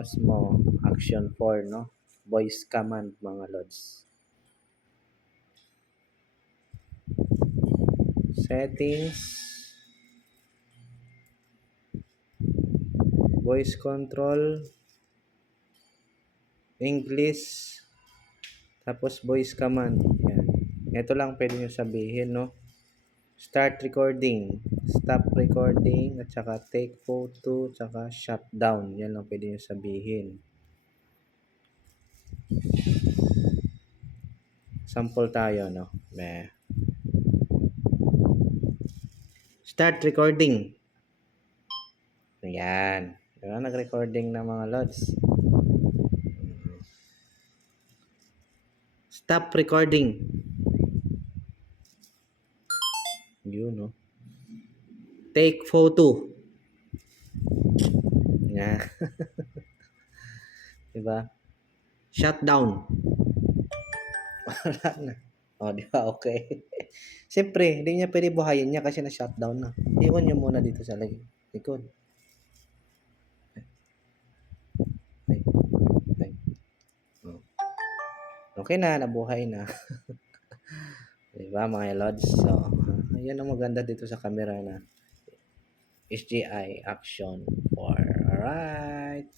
Mas mo, action 4, no? Voice command, mga lods. Settings. Voice control. English. Tapos voice command. Yan. Ito lang pwede nyo sabihin, no? Start recording. Stop recording. At saka take photo. At saka shutdown. Yan lang pwede nyo sabihin. Sample tayo, no? Start recording. Ayan. Diba? Nag-recording na, mga lods. Stop recording. Yun, no? Take photo. Yan. Diba? Shutdown. Wala na. O, di ba? Okay. Siyempre, hindi niya pwede buhayin niya kasi na-shutdown na. Iwan niyo muna dito sa likod. Ay. Ay. Oh. Okay na, nabuhay na. Diba, mga lods? So, yan ang maganda dito sa camera na HDI Action 4. Alright.